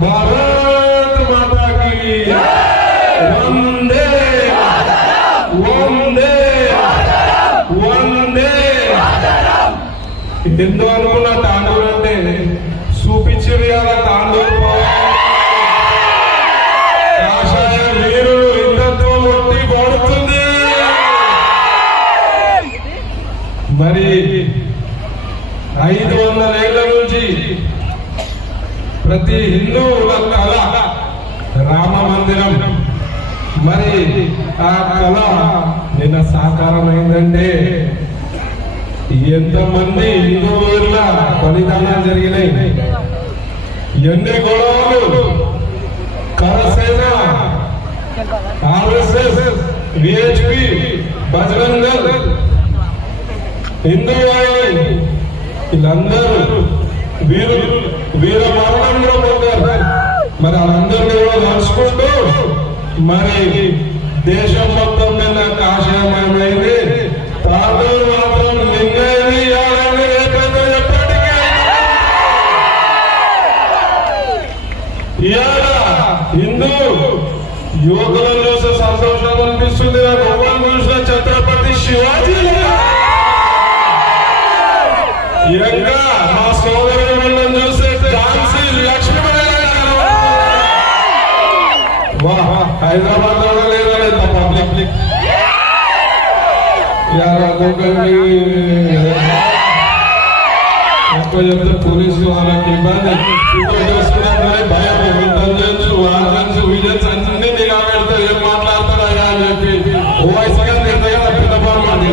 భారత్ మాతాకి వందే వందే వందే. ఎంతో అనుకున్న తాండూరు అంటే చూపించారు కదా. తాండూరు కాషాయ వీరులు హిందుత్వం ఒట్టి పడుతుంది. మరి 500 ఏళ్ల నుంచి ప్రతి హిందువుల కళ రామ మందిరం. మరి ఆ కళ నిన్న సాకారమైందంటే ఎంతమంది హిందువుల బలిదానాలు జరిగినాయి, ఎన్ని గొడవలు. కరసేన, ఆర్ఎస్ఎస్, విహెచ్పి, బజరంగ దళ్, హిందూ వాహిని వీళ్ళందరూ వీర మరణంలో పొందారు. మరి వాళ్ళందరినీ కూడా నడుచుకుంటూ మరి దేశం మొత్తం మీద కాషాయమైంది. తాండూరు మాత్రం నిన్నైంది ఎవరైనా రేపైనా ఎప్పటికీ. ఇవాళ హిందూ యువకులను చూసే సంతోషం అనిపిస్తుంది. నాకు చూసిన ఛత్రపతి శివాజీ ఇంకా మా సోదరుల వల్ల చూస్తే ఝాన్సీ లక్ష్మీబాయి. హైదరాబాద్ లో లేదా పబ్లిక్ ఎక్కువ చెప్తే పోలీసు వాళ్ళకి ఇబ్బంది భయం తెలుసు. వాళ్ళ తెలుసు వీడియోస్ అన్ని నిఘా పెడతారు. ఏం మాట్లాడతారా అని చెప్పి ఓ వయసుగా తింటే కదా పెద్ద పరమాడి.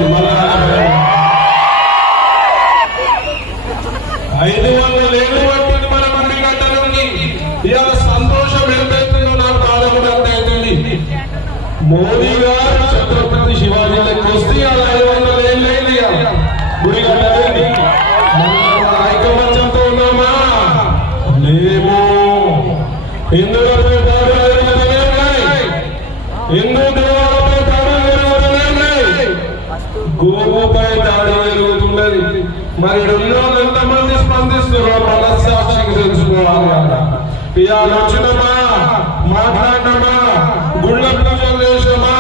500 ఏళ్ళు పట్టింది మన గుడి కట్టడానికి. ఇవాళ సంతోషం ఎంతైతుందో నాకు బాధ కూడా ఎంతైతుంది. మోదీ గారు ఛత్రపతి శివాజీ లెక్క వస్తే 500 ఏళ్ళు అయింది గుడి కట్టలేదు. ఐకమత్యంతో ఉన్నామా? లేము. హిందువులపై దాడులు జరుగుతూనే ఉన్నాయి, హిందూ దేవాలపై దాడులు జరుగుతూనే ఉన్నాయి, గోవుపై దాడి జరుగుతున్నది. మరి ఎంతమంది స్పందిస్తున్నారు? మనస్సాక్షికి తెలుసుకోవాలి. ఇవాళ వచ్చినమా, మాట్లాడినామా, గుళ్ళ పూజలు చేసినామా,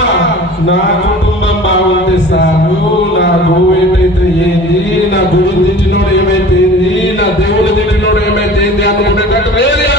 నా కుటుంబం బాగుంటే సాగు, నా గోవు ఏమైతే ఏంది, నా గుడి తిట్టినోడు ఏమైపోయింది, నా దేవుడు తిట్టినోడు ఏమైపోయింది అనుకునేటట్టు వేరే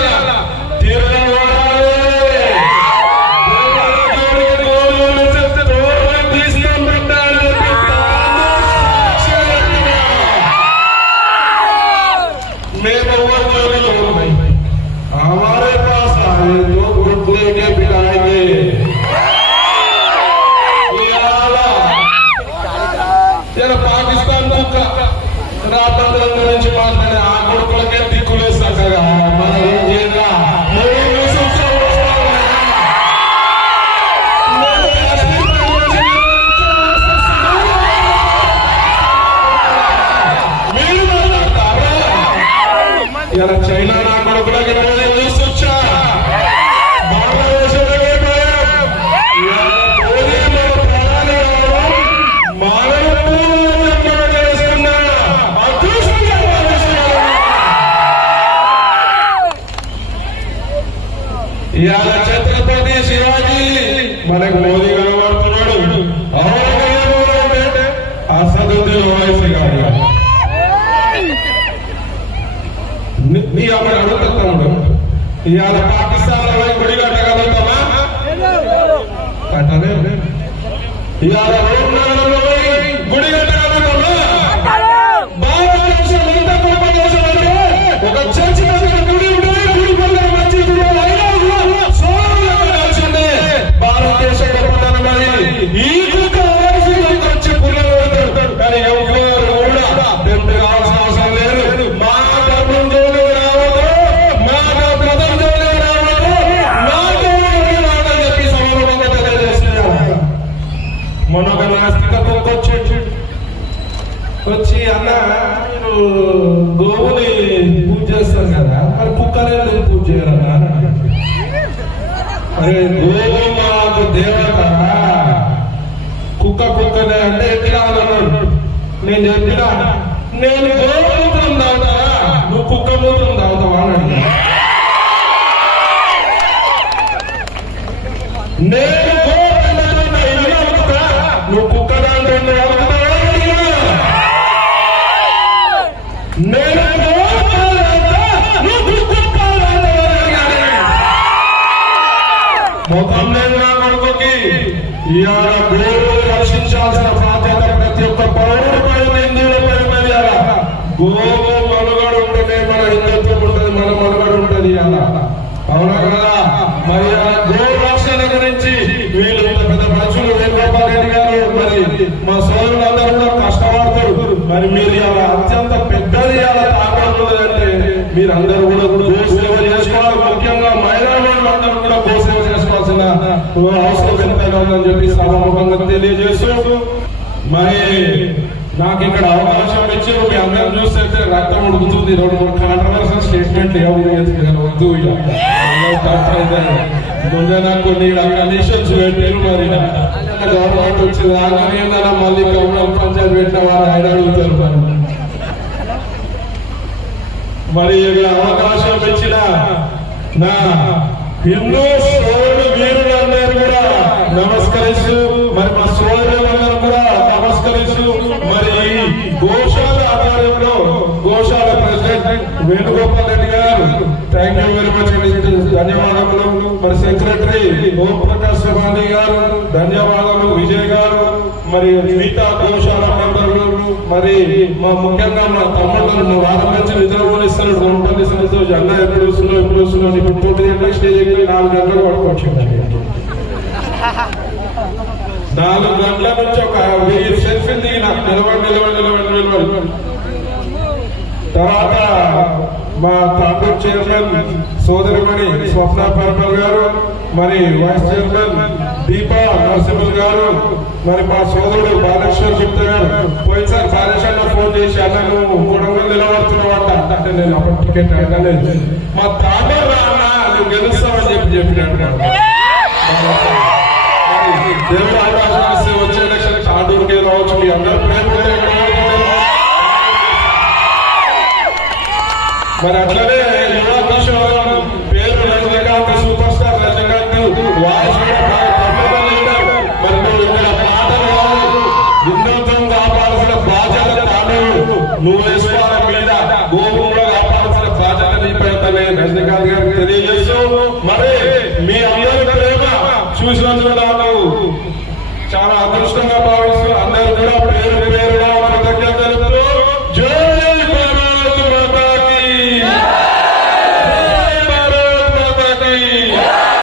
పాకిస్తాన్ రాజ్యాంగం గురించి మాట్లాడే ఆ కొడుకులకే దిక్కులేదు చక్కగా. మనం ఏం చేయాలా? మీరు మాట్లాడతారా? ఇలా చైనా నా కొడుకులకి చూసొచ్చా, ఇవాళ ఛత్రపతి శివాజీ మనకు మోదీ కనబడుతున్నాడు. అసదుద్దీన్ ఓవైసీ గారు నీ అప్పుడు అడుగుతున్నాడు. ఇవాళ పాకిస్తాన్ లో గుడి కట్టగలుగుతామా? కట్టలే. ఇవాళ రోడ్లలో గుడి కట్టగలుగుతామా? భారతదేశం ఎంత గొప్ప దేశం అంటే ఒక చర్చి గుడి ఉంటుంది, గుడి పక్కన మసీదు భారతదేశం గొప్పతనం. ఈ వచ్చి పుల్లలు పెడతాడు. కానీ ఎవరు కూడా పెద్ద కావాల్సిన అవసరం లేదు. మా ధర్మం జోలికి రావద్దు, మా మతం జోలికి రావద్దు, మా దేవుడికి రాదని చెప్పి సమూలంగా తెలియజేస్తున్నారు. మొన్నొక నాస్తికత్వంతో వచ్చి అన్న మీరు గోవుని పూజ చేస్తారు కదా, మరి కుక్కలే పూజ చేయాలన్నా? అరే గోవు మాకు దేవత, కుక్కనే అంటే ఎట్లా అన్నాడు. నేను చెప్పినా నేను గోమూత్రం తాగుతావా, నువ్వు కుక్క మూత్రం తాగుతావా అని అడిగా. నేను నువ్వు కుక్క దాంట్లో నేను మొత్తం నేను నా కొడుకుకి ఇవాళ గోవులు రక్షించాల్సిన బాధ్యత ప్రతి ఒక్క పౌరుడిపై హిందువులపై మరి అలా గోవు మనుగడ ఉంటేనే మన హిందుత్వం ఉంటుంది, మన మనుగడ ఉంటుంది అలా. అవునా కదా? మరి గో రక్షణ గురించి వీళ్ళు పెద్ద మనుషులు వేణుగోపాల్ రెడ్డి గారు మరి మా సోదరులందరూ కూడా కష్టపడతారు. మరి మీరు అలా అత్యంత పెద్దది అలా తాకూడదంటే మీరందరూ కూడా గోసేవ చేసుకోవాలి. ముఖ్యంగా మహిళలు అందరూ కూడా గోసేవ చేసుకోవాల్సిన అవసరం ఎంతైనా ఉందని చెప్పి సభాముఖంగా తెలియజేస్తూ మరి నాకు ఇక్కడ అవకాశం ఇచ్చి మీ అందరూ చూస్తే రక్తం ఉడుకుతుంది. 2-3 కాంట్రవర్షియల్ స్టేట్మెంట్ వద్దు ముందే నాకు కొన్ని కండిషన్స్ పెట్టారు. మరి గవర్నమెంట్ వచ్చింది రాగానే మళ్ళీ గవర్నమెంట్ పంచాయతీ పెట్టిన వారు ఆయన అడుగుతారు. మరి అవకాశం ఇచ్చిన నా హిందూ సోదరుడు వీరులందరూ కూడా నమస్కరిస్తూ మరి మా సోదరులందరూ కూడా నమస్కరిస్తూ మరి ఈ గోశాల ఆధ్వర్యంలో గోశాల ప్రెసిడెంట్ వేణుగోపాల్ రెడ్డి గారు థ్యాంక్ యూ వెరీ మచ్ అండి, ధన్యవాదములు. మరి సెక్రటరీ ఓం ప్రకాష్ సుబాని గారు ధన్యవాదాలు, విజయ్ గారు, మరి మిగతా గోశాల మెంబర్లు, మరి మా ముఖ్యంగా మా తమ్ముళ్ళు మా వారం నుంచి నిద్రపోలు ఇస్తున్నాడు, 2 రూపాయలు ఇస్తున్నాడు. అన్న ఎప్పుడు వస్తున్నావు ఇప్పుడు 9 గంటలకు స్టేజ్ ఎక్కి 4 గంటలకు పడుకోవచ్చు. 4 గంటల నుంచి ఒక 1000 సెల్ఫీలు దిగిన నిలబడి తర్వాత మా తాండూరు చైర్మన్ సోదరిమణి స్వప్న పర్పల్ గారు, మరి వైస్ చైర్మన్ దీపా నరసింహులు గారు, మరి మా సోదరుడు బాలేశ్వర్ గుప్తా గారు పోయినసారి బాలేశ్వర్ ఫోన్ చేసి అన్న నువ్వు కొడంగల్ నిలబడుతున్నావు అంటే నేను అప్పుడు టికెట్ అడగలేదు. మా తాండూరు అన్న నువ్వు గెలుస్తావని చెప్పినాడు. దేవుడు ఆలోచన వచ్చే ఎలక్షన్ తాండూరుకే రావచ్చు. మీ అందరూ ప్రేమ మరి అట్లనే యువ కిషోర్ పేరు Rajinikanth, super star Rajinikanth voice మరి నువ్వు ఇక్కడ పాటలు హిందుత్వం కాపాడాల్సిన బాధ్యత తాండూరు నువ్వు వేసుకోవాలి. మీద గోవులో కాపాడాల్సిన బాధ్యత నీపైతే రజనీకాంత్ గారికి తెలియజేస్తూ మరి మీ అందరి ప్రేమ చూసినందుకు నాకు చాలా అదృష్టంగా భావిస్తూ అందరూ కూడా పేరు